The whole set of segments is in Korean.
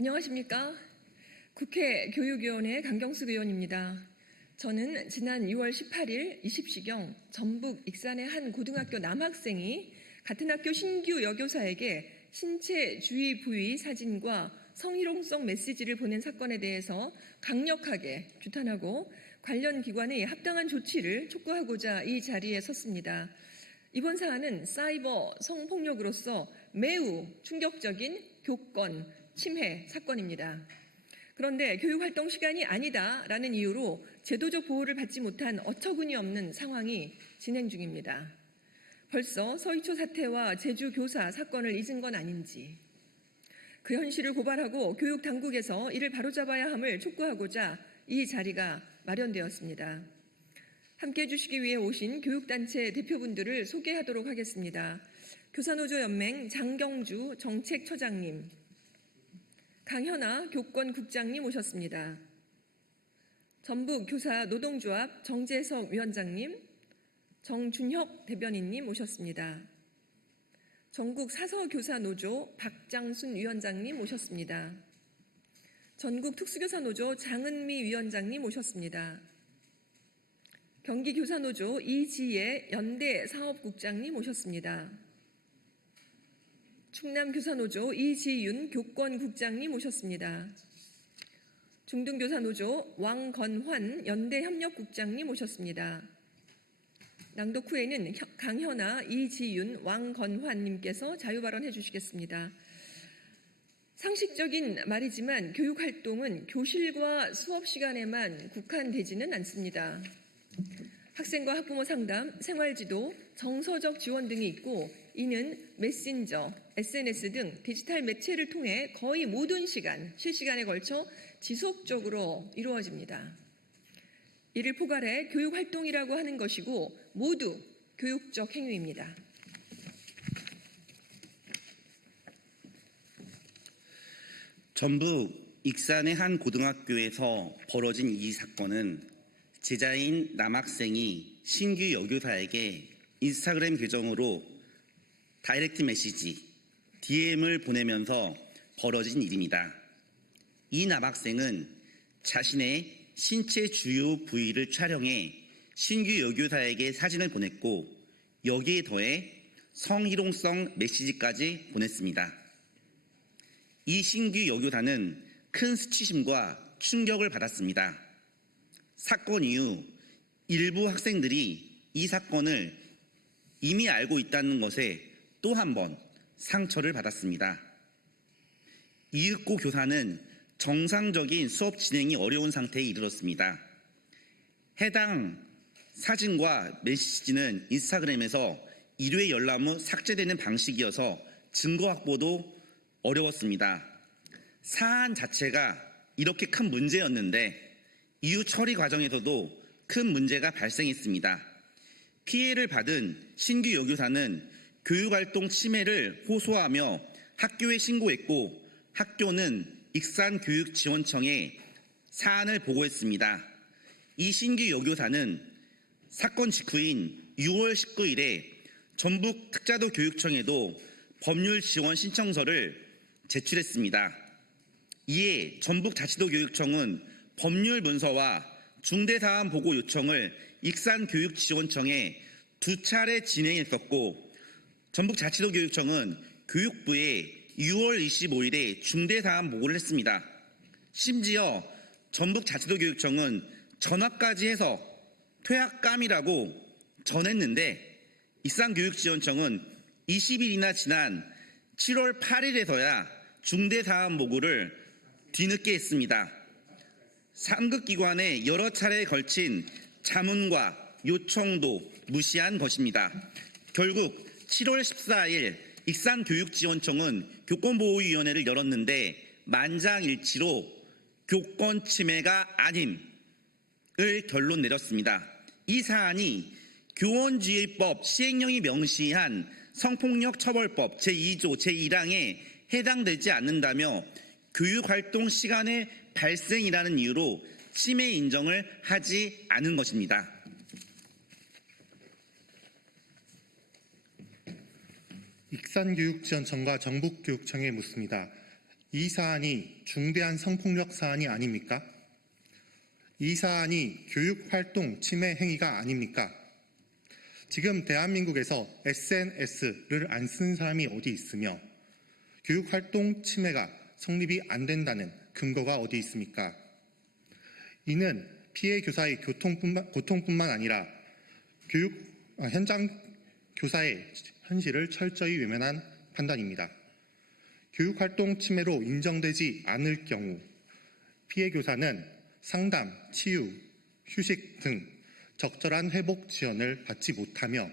안녕하십니까? 국회 교육위원회 강경숙 의원입니다. 저는 지난 2월 18일 20시경 전북 익산의 한 고등학교 남학생이 같은 학교 신규 여교사에게 신체 주위 부위 사진과 성희롱성 메시지를 보낸 사건에 대해서 강력하게 규탄하고 관련 기관의 합당한 조치를 촉구하고자 이 자리에 섰습니다. 이번 사안은 사이버 성폭력으로서 매우 충격적인 교권 침해 사건입니다. 그런데 교육활동 시간이 아니다라는 이유로 제도적 보호를 받지 못한 어처구니 없는 상황이 진행 중입니다. 벌써 서희초 사태와 제주 교사 사건을 잊은 건 아닌지, 그 현실을 고발하고 교육당국에서 이를 바로잡아야 함을 촉구하고자 이 자리가 마련되었습니다. 함께해 주시기 위해 오신 교육단체 대표분들을 소개하도록 하겠습니다. 교사노조연맹 장경주 정책처장님, 강현아 교권국장님 오셨습니다. 전북교사노동조합 정재석 위원장님, 정준혁 대변인님 오셨습니다. 전국사서교사노조 박장순 위원장님 오셨습니다. 전국특수교사노조 장은미 위원장님 오셨습니다. 경기교사노조 이지혜 연대사업국장님 오셨습니다. 충남교사노조 이지윤 교권국장님 오셨습니다. 중등교사노조 왕건환 연대협력국장님 오셨습니다. 낭독 후에는 강현아, 이지윤, 왕건환님께서 자유발언해 주시겠습니다. 상식적인 말이지만 교육활동은 교실과 수업 시간에만 국한되지는 않습니다. 학생과 학부모 상담, 생활지도, 정서적 지원 등이 있고 이는 메신저, SNS 등 디지털 매체를 통해 거의 모든 시간, 실시간에 걸쳐 지속적으로 이루어집니다. 이를 포괄해 교육활동이라고 하는 것이고 모두 교육적 행위입니다. 전북 익산의 한 고등학교에서 벌어진 이 사건은 제자인 남학생이 신규 여교사에게 인스타그램 계정으로 다이렉트 메시지, DM을 보내면서 벌어진 일입니다. 이 남학생은 자신의 신체 주요 부위를 촬영해 신규 여교사에게 사진을 보냈고 여기에 더해 성희롱성 메시지까지 보냈습니다. 이 신규 여교사는 큰 수치심과 충격을 받았습니다. 사건 이후 일부 학생들이 이 사건을 이미 알고 있다는 것에 또 한 번 상처를 받았습니다. 이윽고 교사는 정상적인 수업 진행이 어려운 상태에 이르렀습니다. 해당 사진과 메시지는 인스타그램에서 1회 열람 후 삭제되는 방식이어서 증거 확보도 어려웠습니다. 사안 자체가 이렇게 큰 문제였는데 이후 처리 과정에서도 큰 문제가 발생했습니다. 피해를 받은 신규 여교사는 교육활동 침해를 호소하며 학교에 신고했고 학교는 익산교육지원청에 사안을 보고했습니다. 이 신규 여교사는 사건 직후인 6월 19일에 전북특자도교육청에도 법률 지원 신청서를 제출했습니다. 이에 전북자치도교육청은 법률 문서와 중대사안 보고 요청을 익산교육지원청에 2차례 진행했었고 전북자치도교육청은 교육부에 6월 25일에 중대사안 보고를 했습니다. 심지어 전북자치도교육청은 전화까지 해서 퇴학감이라고 전했는데 익산교육지원청은 20일이나 지난 7월 8일에서야 중대사안 보고를 뒤늦게 했습니다. 상급기관에 여러 차례에 걸친 자문과 요청도 무시한 것입니다. 결국 7월 14일 익산교육지원청은 교권보호위원회를 열었는데 만장일치로 교권 침해가 아님을 결론 내렸습니다. 이 사안이 교원지휘법 시행령이 명시한 성폭력처벌법 제2조 제1항에 해당되지 않는다며 교육활동 시간의 발생이라는 이유로 침해 인정을 하지 않은 것입니다. 익산교육지원청과 전북교육청에 묻습니다. 이 사안이 중대한 성폭력 사안이 아닙니까? 이 사안이 교육활동 침해 행위가 아닙니까? 지금 대한민국에서 SNS를 안 쓰는 사람이 어디 있으며 교육활동 침해가 성립이 안 된다는 근거가 어디 있습니까? 이는 피해 교사의 고통뿐만 아니라 현장 교사의 현실을 철저히 외면한 판단입니다. 교육활동 침해로 인정되지 않을 경우 피해 교사는 상담, 치유, 휴식 등 적절한 회복 지원을 받지 못하며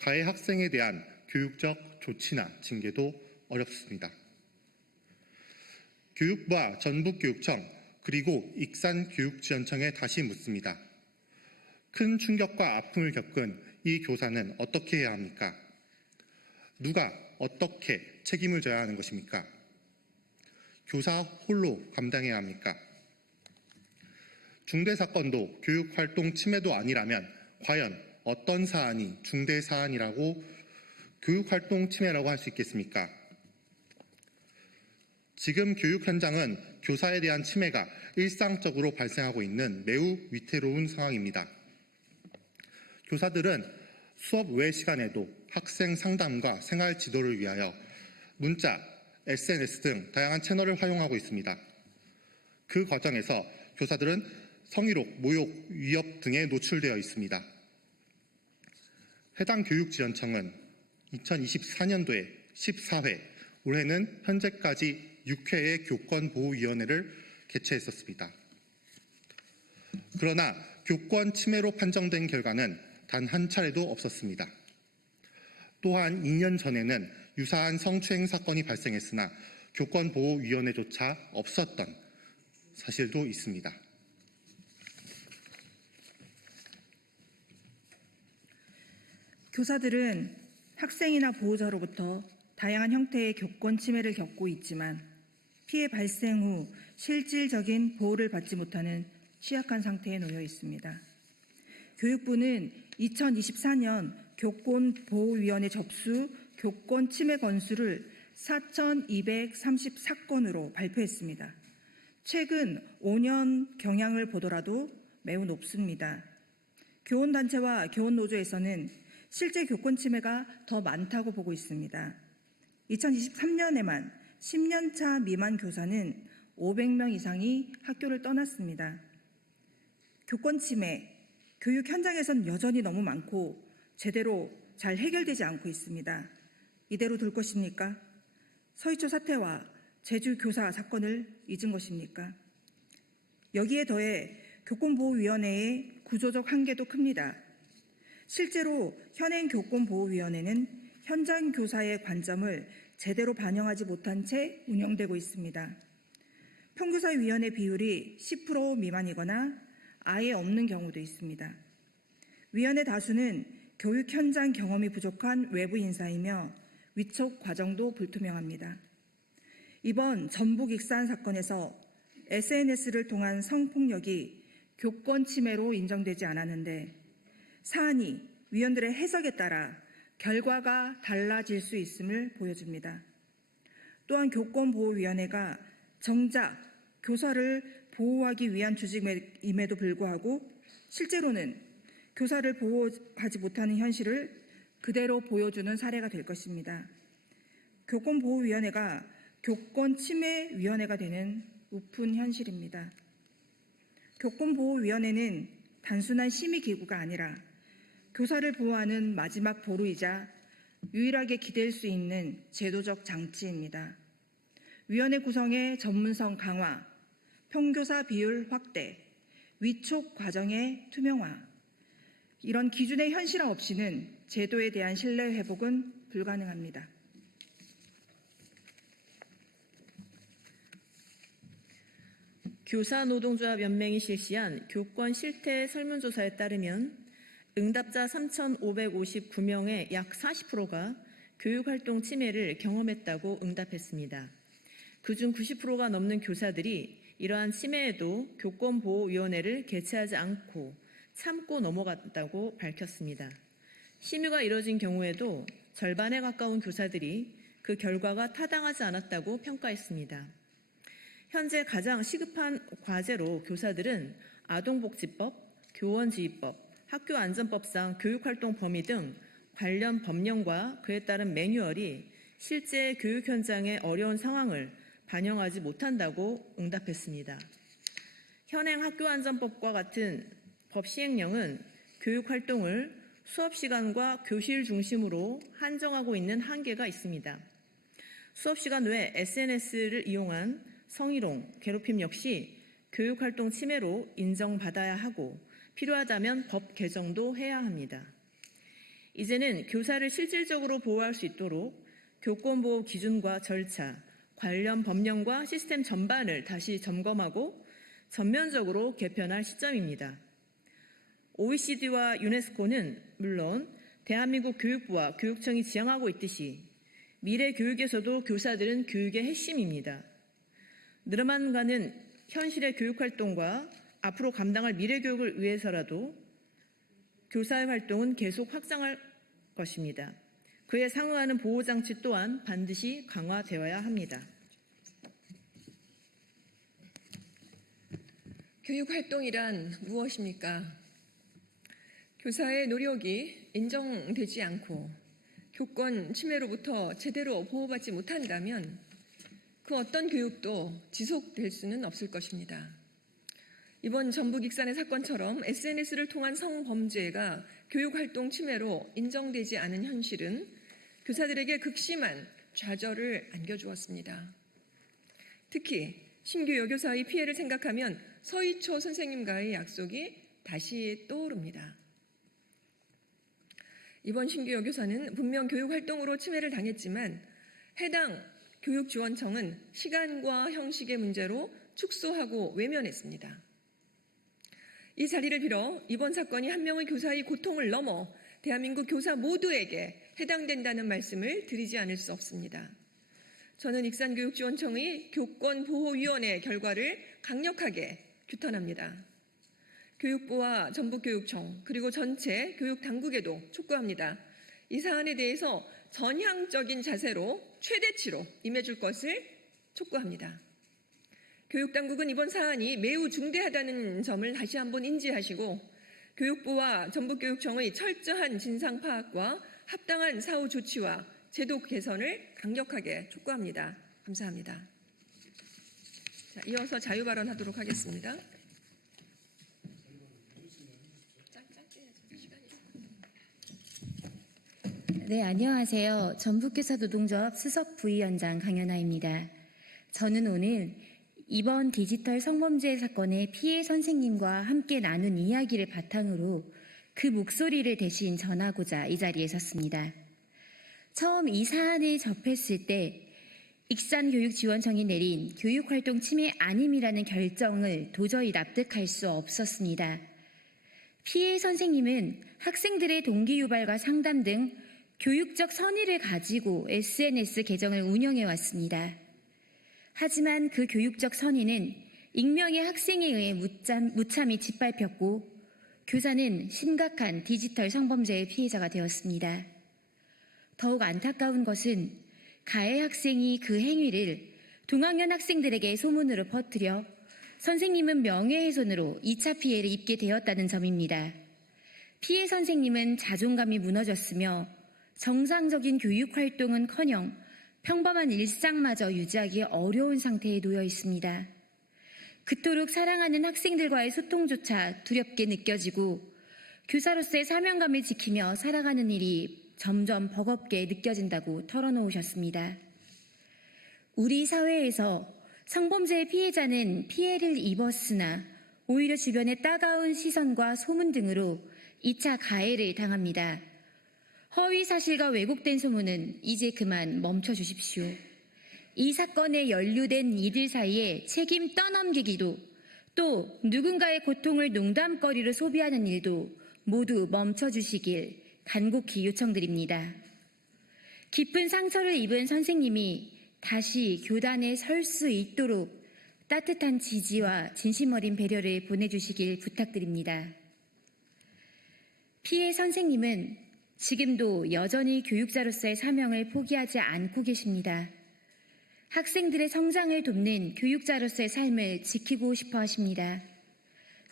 가해 학생에 대한 교육적 조치나 징계도 어렵습니다. 교육부와 전북교육청 그리고 익산교육지원청에 다시 묻습니다. 큰 충격과 아픔을 겪은 이 교사는 어떻게 해야 합니까? 누가 어떻게 책임을 져야 하는 것입니까? 교사 홀로 감당해야 합니까? 중대사건도 교육활동 침해도 아니라면 과연 어떤 사안이 중대사안이라고 교육활동 침해라고 할 수 있겠습니까? 지금 교육 현장은 교사에 대한 침해가 일상적으로 발생하고 있는 매우 위태로운 상황입니다. 교사들은 수업 외 시간에도 학생 상담과 생활 지도를 위하여 문자, SNS 등 다양한 채널을 활용하고 있습니다. 그 과정에서 교사들은 성희롱, 모욕, 위협 등에 노출되어 있습니다. 해당 교육지원청은 2024년도에 14회, 올해는 현재까지 6회의 교권보호위원회를 개최했었습니다. 그러나 교권 침해로 판정된 결과는 단 한 차례도 없었습니다. 또한 2년 전에는 유사한 성추행 사건이 발생했으나 교권보호위원회조차 없었던 사실도 있습니다. 교사들은 학생이나 보호자로부터 다양한 형태의 교권 침해를 겪고 있지만 피해 발생 후 실질적인 보호를 받지 못하는 취약한 상태에 놓여 있습니다. 교육부는 2024년 교권보호위원회 접수 교권 침해 건수를 4,234건으로 발표했습니다. 최근 5년 경향을 보더라도 매우 높습니다. 교원단체와 교원노조에서는 실제 교권 침해가 더 많다고 보고 있습니다. 2023년에만 10년차 미만 교사는 500명 이상이 학교를 떠났습니다. 교권 침해, 교육 현장에선 여전히 너무 많고 제대로 잘 해결되지 않고 있습니다. 이대로 둘 것입니까? 서희초 사태와 제주 교사 사건을 잊은 것입니까? 여기에 더해 교권보호위원회의 구조적 한계도 큽니다. 실제로 현행 교권보호위원회는 현장 교사의 관점을 제대로 반영하지 못한 채 운영되고 있습니다. 평교사위원회 비율이 10% 미만이거나 아예 없는 경우도 있습니다. 위원회 다수는 교육 현장 경험이 부족한 외부 인사이며 위촉 과정도 불투명합니다. 이번 전북 익산 사건에서 SNS를 통한 성폭력이 교권 침해로 인정되지 않았는데 사안이 위원들의 해석에 따라 결과가 달라질 수 있음을 보여줍니다. 또한 교권보호위원회가 정작 교사를 보호하기 위한 조직임에도 불구하고 실제로는 교사를 보호하지 못하는 현실을 그대로 보여주는 사례가 될 것입니다. 교권보호위원회가 교권침해위원회가 되는 우픈 현실입니다. 교권보호위원회는 단순한 심의기구가 아니라 교사를 보호하는 마지막 보루이자 유일하게 기댈 수 있는 제도적 장치입니다. 위원회 구성의 전문성 강화, 평교사 비율 확대, 위촉 과정의 투명화, 이런 기준의 현실화 없이는 제도에 대한 신뢰 회복은 불가능합니다. 교사노동조합 연맹이 실시한 교권 실태 설문조사에 따르면 응답자 3,559명의 약 40%가 교육활동 침해를 경험했다고 응답했습니다. 그중 90%가 넘는 교사들이 이러한 침해에도 교권보호위원회를 개최하지 않고 참고 넘어갔다고 밝혔습니다. 심의가 이뤄진 경우에도 절반에 가까운 교사들이 그 결과가 타당하지 않았다고 평가했습니다. 현재 가장 시급한 과제로 교사들은 아동복지법, 교원지휘법, 학교안전법상 교육활동 범위 등 관련 법령과 그에 따른 매뉴얼이 실제 교육 현장의 어려운 상황을 반영하지 못한다고 응답했습니다. 현행 학교안전법과 같은 법 시행령은 교육활동을 수업시간과 교실 중심으로 한정하고 있는 한계가 있습니다. 수업시간 외 SNS를 이용한 성희롱, 괴롭힘 역시 교육활동 침해로 인정받아야 하고 필요하다면 법 개정도 해야 합니다. 이제는 교사를 실질적으로 보호할 수 있도록 교권보호 기준과 절차, 관련 법령과 시스템 전반을 다시 점검하고 전면적으로 개편할 시점입니다. OECD와 유네스코는 물론 대한민국 교육부와 교육청이 지향하고 있듯이 미래 교육에서도 교사들은 교육의 핵심입니다. 늘어나는 현실의 교육활동과 앞으로 감당할 미래 교육을 위해서라도 교사의 활동은 계속 확장할 것입니다. 그에 상응하는 보호장치 또한 반드시 강화되어야 합니다. 교육활동이란 무엇입니까? 교사의 노력이 인정되지 않고 교권 침해로부터 제대로 보호받지 못한다면 그 어떤 교육도 지속될 수는 없을 것입니다. 이번 전북 익산의 사건처럼 SNS를 통한 성범죄가 교육활동 침해로 인정되지 않은 현실은 교사들에게 극심한 좌절을 안겨주었습니다. 특히 신규 여교사의 피해를 생각하면 서희초 선생님과의 약속이 다시 떠오릅니다. 이번 신규 여교사는 분명 교육활동으로 침해를 당했지만 해당 교육지원청은 시간과 형식의 문제로 축소하고 외면했습니다. 이 자리를 빌어 이번 사건이 한 명의 교사의 고통을 넘어 대한민국 교사 모두에게 해당된다는 말씀을 드리지 않을 수 없습니다. 저는 익산교육지원청의 교권보호위원회 결과를 강력하게 규탄합니다. 교육부와 전북교육청 그리고 전체 교육당국에도 촉구합니다. 이 사안에 대해서 전향적인 자세로 최대치로 임해줄 것을 촉구합니다. 교육당국은 이번 사안이 매우 중대하다는 점을 다시 한번 인지하시고 교육부와 전북교육청의 철저한 진상 파악과 합당한 사후 조치와 제도 개선을 강력하게 촉구합니다. 감사합니다. 자, 이어서 자유발언하도록 하겠습니다. 네, 안녕하세요. 전북교사노동조합 수석 부위원장 강연아입니다. 저는 오늘 이번 디지털 성범죄 사건의 피해 선생님과 함께 나눈 이야기를 바탕으로 그 목소리를 대신 전하고자 이 자리에 섰습니다. 처음 이 사안을 접했을 때 익산교육지원청이 내린 교육활동 침해 아님이라는 결정을 도저히 납득할 수 없었습니다. 피해 선생님은 학생들의 동기 유발과 상담 등 교육적 선의를 가지고 SNS 계정을 운영해 왔습니다. 하지만 그 교육적 선의는 익명의 학생에 의해 무참히 짓밟혔고 교사는 심각한 디지털 성범죄의 피해자가 되었습니다. 더욱 안타까운 것은 가해 학생이 그 행위를 동학년 학생들에게 소문으로 퍼뜨려 선생님은 명예훼손으로 2차 피해를 입게 되었다는 점입니다. 피해 선생님은 자존감이 무너졌으며 정상적인 교육활동은커녕 평범한 일상마저 유지하기 어려운 상태에 놓여 있습니다. 그토록 사랑하는 학생들과의 소통조차 두렵게 느껴지고 교사로서의 사명감을 지키며 살아가는 일이 점점 버겁게 느껴진다고 털어놓으셨습니다. 우리 사회에서 성범죄의 피해자는 피해를 입었으나 오히려 주변의 따가운 시선과 소문 등으로 2차 가해를 당합니다. 허위 사실과 왜곡된 소문은 이제 그만 멈춰주십시오. 이 사건에 연루된 이들 사이에 책임 떠넘기기도 또 누군가의 고통을 농담거리로 소비하는 일도 모두 멈춰주시길 간곡히 요청드립니다. 깊은 상처를 입은 선생님이 다시 교단에 설 수 있도록 따뜻한 지지와 진심 어린 배려를 보내주시길 부탁드립니다. 피해 선생님은 지금도 여전히 교육자로서의 사명을 포기하지 않고 계십니다. 학생들의 성장을 돕는 교육자로서의 삶을 지키고 싶어 하십니다.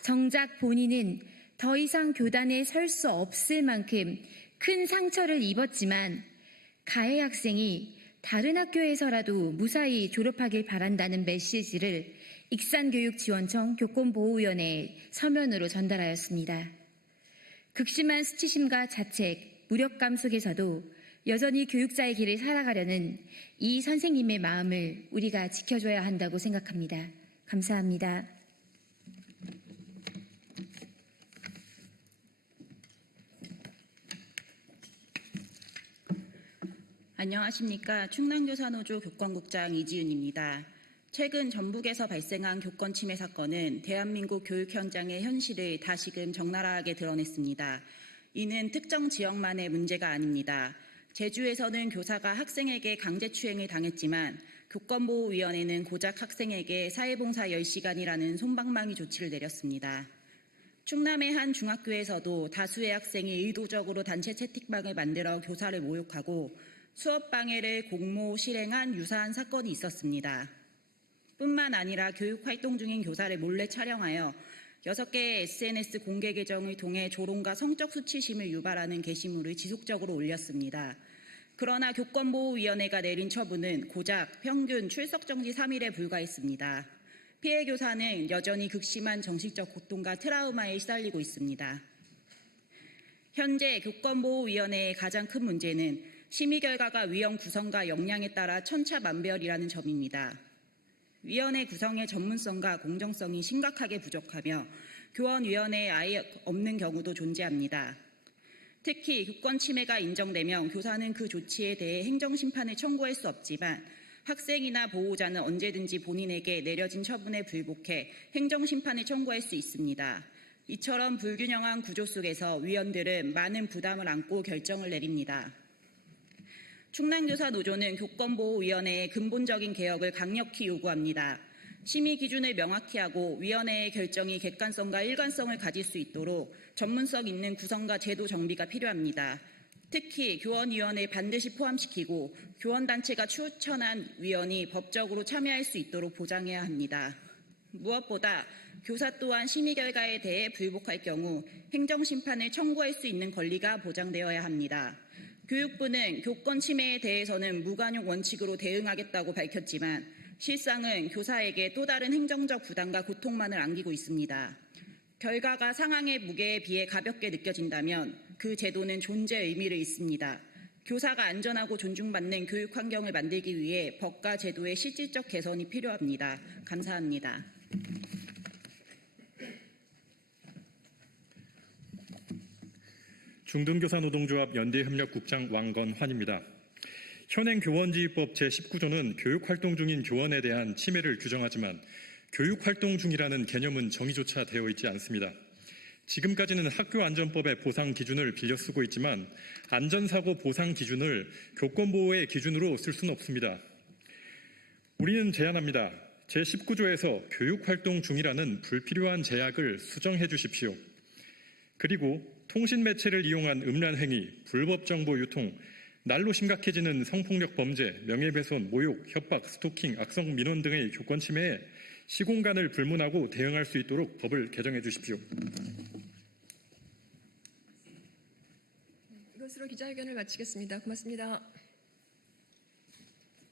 정작 본인은 더 이상 교단에 설 수 없을 만큼 큰 상처를 입었지만 가해 학생이 다른 학교에서라도 무사히 졸업하길 바란다는 메시지를 익산교육지원청 교권보호위원회에 서면으로 전달하였습니다. 극심한 수치심과 자책, 무력감 속에서도 여전히 교육자의 길을 살아가려는 이 선생님의 마음을 우리가 지켜줘야 한다고 생각합니다. 감사합니다. 안녕하십니까. 충남교사노조 교권국장 이지윤입니다. 최근 전북에서 발생한 교권 침해 사건은 대한민국 교육 현장의 현실을 다시금 적나라하게 드러냈습니다. 이는 특정 지역만의 문제가 아닙니다. 제주에서는 교사가 학생에게 강제추행을 당했지만 교권보호위원회는 고작 학생에게 사회봉사 10시간이라는 솜방망이 조치를 내렸습니다. 충남의 한 중학교에서도 다수의 학생이 의도적으로 단체 채팅방을 만들어 교사를 모욕하고 수업 방해를 공모 실행한 유사한 사건이 있었습니다. 뿐만 아니라 교육활동 중인 교사를 몰래 촬영하여 6개의 SNS 공개 계정을 통해 조롱과 성적 수치심을 유발하는 게시물을 지속적으로 올렸습니다. 그러나 교권보호위원회가 내린 처분은 고작 평균 출석정지 3일에 불과했습니다. 피해 교사는 여전히 극심한 정신적 고통과 트라우마에 시달리고 있습니다. 현재 교권보호위원회의 가장 큰 문제는 심의 결과가 위원 구성과 역량에 따라 천차만별이라는 점입니다. 위원회 구성의 전문성과 공정성이 심각하게 부족하며 교원위원회에 아예 없는 경우도 존재합니다. 특히 교권 침해가 인정되면 교사는 그 조치에 대해 행정심판을 청구할 수 없지만 학생이나 보호자는 언제든지 본인에게 내려진 처분에 불복해 행정심판을 청구할 수 있습니다. 이처럼 불균형한 구조 속에서 위원들은 많은 부담을 안고 결정을 내립니다. 충남교사노조는 교권보호위원회의 근본적인 개혁을 강력히 요구합니다. 심의 기준을 명확히 하고 위원회의 결정이 객관성과 일관성을 가질 수 있도록 전문성 있는 구성과 제도 정비가 필요합니다. 특히 교원위원회에 반드시 포함시키고 교원단체가 추천한 위원이 법적으로 참여할 수 있도록 보장해야 합니다. 무엇보다 교사 또한 심의 결과에 대해 불복할 경우 행정심판을 청구할 수 있는 권리가 보장되어야 합니다. 교육부는 교권 침해에 대해서는 무관용 원칙으로 대응하겠다고 밝혔지만 실상은 교사에게 또 다른 행정적 부담과 고통만을 안기고 있습니다. 결과가 상황의 무게에 비해 가볍게 느껴진다면 그 제도는 존재 의미를 잃습니다. 교사가 안전하고 존중받는 교육 환경을 만들기 위해 법과 제도의 실질적 개선이 필요합니다. 감사합니다. 중등교사노동조합 연대협력국장 왕건환입니다. 현행 교원지휘법 제19조는 교육활동 중인 교원에 대한 침해를 규정하지만 교육활동 중이라는 개념은 정의조차 되어 있지 않습니다. 지금까지는 학교안전법의 보상 기준을 빌려 쓰고 있지만 안전사고 보상 기준을 교권보호의 기준으로 쓸 수는 없습니다. 우리는 제안합니다. 제19조에서 교육활동 중이라는 불필요한 제약을 수정해 주십시오. 그리고 통신매체를 이용한 음란행위, 불법 정보 유통, 날로 심각해지는 성폭력 범죄, 명예훼손, 모욕, 협박, 스토킹, 악성 민원 등의 교권 침해에 시공간을 불문하고 대응할 수 있도록 법을 개정해 주십시오. 이것으로 기자회견을 마치겠습니다. 고맙습니다.